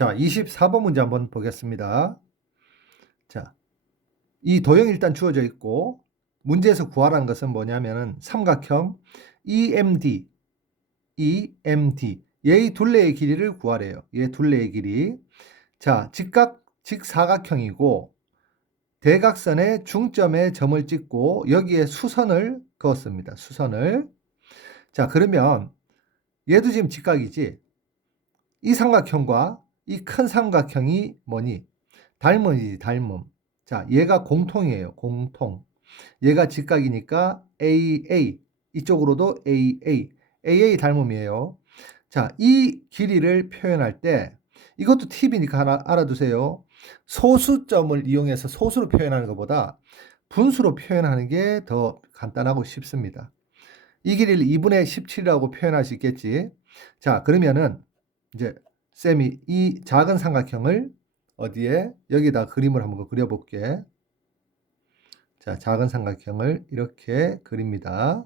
자, 24번 문제 한번 보겠습니다. 자, 이 도형이 일단 주어져 있고 문제에서 구하라는 것은 뭐냐면은 삼각형 EMD, EMD 얘의 둘레의 길이를 구하래요. 얘 둘레의 길이. 자, 직각 직사각형이고 대각선의 중점에 점을 찍고 여기에 수선을 그었습니다. 수선을. 자, 그러면 얘도 지금 직각이지. 이 삼각형과 이 큰 삼각형이 뭐니? 닮음이지, 닮음. 자, 얘가 공통이에요. 공통. 얘가 직각이니까 AA. 이쪽으로도 AA. AA 닮음이에요. 자, 이 길이를 표현할 때 이것도 팁이니까 하나 알아두세요. 소수점을 이용해서 소수로 표현하는 것보다 분수로 표현하는 게 더 간단하고 쉽습니다. 이 길이를 2분의 17이라고 표현할 수 있겠지. 자, 그러면은 이제 쌤이 이 작은 삼각형을 어디에 여기다 그림을 한번 그려볼게. 자, 작은 삼각형을 이렇게 그립니다.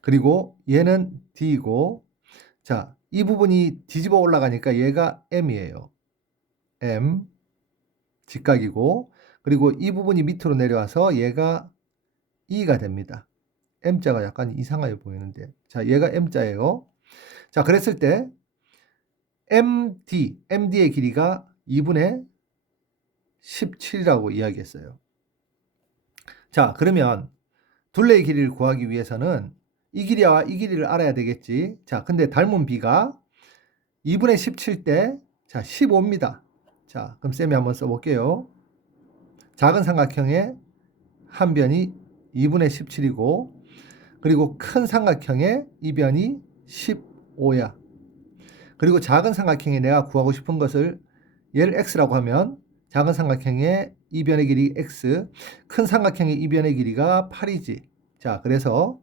그리고 얘는 D이고, 자, 이 부분이 뒤집어 올라가니까 얘가 M이에요. M. 직각이고, 그리고 이 부분이 밑으로 내려와서 얘가 E가 됩니다. M자가 약간 이상하게 보이는데. 자, 얘가 M자예요. 자, 그랬을 때 MD, MD의 길이가 2분의 17이라고 이야기했어요. 자, 그러면 둘레의 길이를 구하기 위해서는 이 길이와 이 길이를 알아야 되겠지. 자, 근데 닮은 B가 2분의 17 대 자, 15입니다. 자, 그럼 쌤이 한번 써볼게요. 작은 삼각형의 한 변이 2분의 17이고 그리고 큰 삼각형의 이 변이 15야. 그리고 작은 삼각형에 내가 구하고 싶은 것을 얘를 x라고 하면 작은 삼각형의 이 변의 길이 x, 큰 삼각형의 이 변의 길이가 8이지. 자, 그래서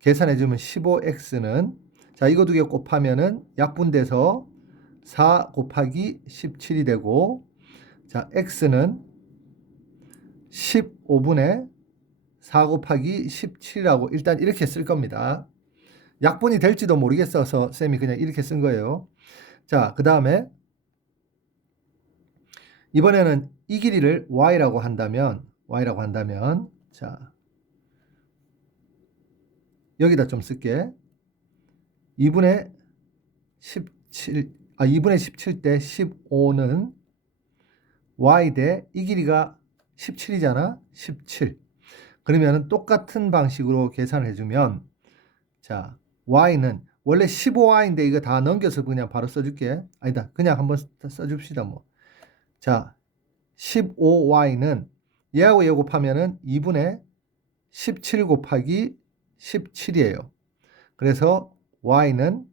계산해 주면 15x는 자, 이거 두 개 곱하면은 약분돼서 4 곱하기 17이 되고 자, x는 15분의 4 곱하기 17이라고 일단 이렇게 쓸 겁니다. 약분이 될지도 모르겠어서 쌤이 그냥 이렇게 쓴 거예요. 자, 그 다음에 이번에는 이 길이를 y라고 한다면 y라고 한다면 자 여기다 좀 쓸게. 2분의 17, 아, 2분의 17 대 15는 y 대 이 길이가 17이잖아. 17. 그러면 똑같은 방식으로 계산을 해주면, 자, y는 원래 15y인데 이거 다 넘겨서 그냥 바로 써줄게. 아니다. 그냥 한번 써줍시다, 뭐. 자, 15y는 얘하고 얘 곱하면은 2분의 17 곱하기 17이에요. 그래서 y는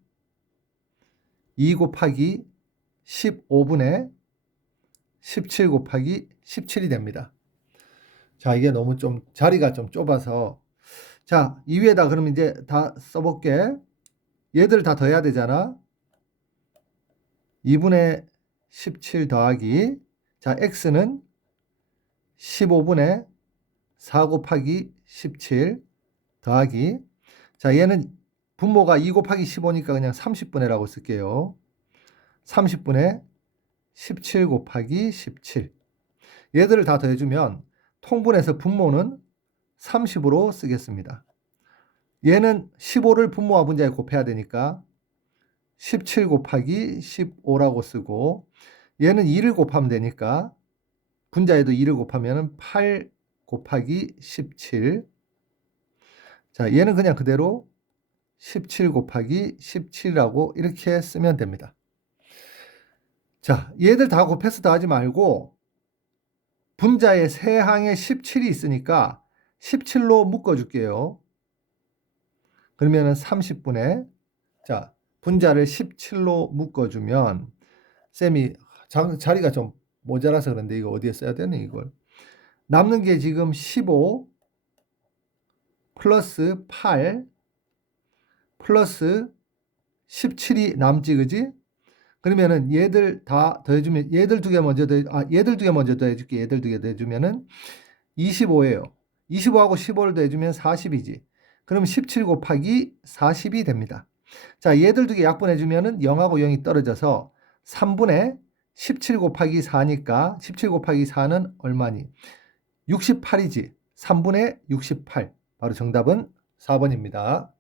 2 곱하기 15분의 17 곱하기 17이 됩니다. 자, 이게 너무 좀 자리가 좀 좁아서 자, 이 위에다 그러면 이제 다 써볼게. 얘들 다 더해야 되잖아. 2분의 17 더하기 자, x는 15분의 4 곱하기 17 더하기 자, 얘는 분모가 2 곱하기 15니까 그냥 30분의라고 쓸게요. 30분의 17 곱하기 17 얘들을 다 더해주면 통분해서 분모는 30으로 쓰겠습니다. 얘는 15를 분모와 분자에 곱해야 되니까 17 곱하기 15라고 쓰고 얘는 2를 곱하면 되니까 분자에도 2를 곱하면 8 곱하기 17 자, 얘는 그냥 그대로 17 곱하기 17이라고 이렇게 쓰면 됩니다. 자, 얘들 다 곱해서 더하지 말고 분자에 세 항에 17이 있으니까 17로 묶어줄게요. 그러면은 30분에 자 분자를 17로 묶어주면 쌤이 자, 자리가 좀 모자라서 그런데 이거 어디에 써야 되는 이걸 남는 게 지금 15 플러스 8 플러스 17이 남지 그지? 그러면은 얘들 다 더해주면 얘들 두 개 먼저 더해 아 얘들 두 개 먼저 더해줄게 얘들 두 개 더해주면은 25예요. 25하고 15를 더해주면 40이지. 그럼 17 곱하기 40이 됩니다. 자, 얘들 두 개 약분해주면은 0하고 0이 떨어져서 3분의 17 곱하기 4니까 17 곱하기 4는 얼마니? 68이지. 3분의 68. 바로 정답은 4번입니다.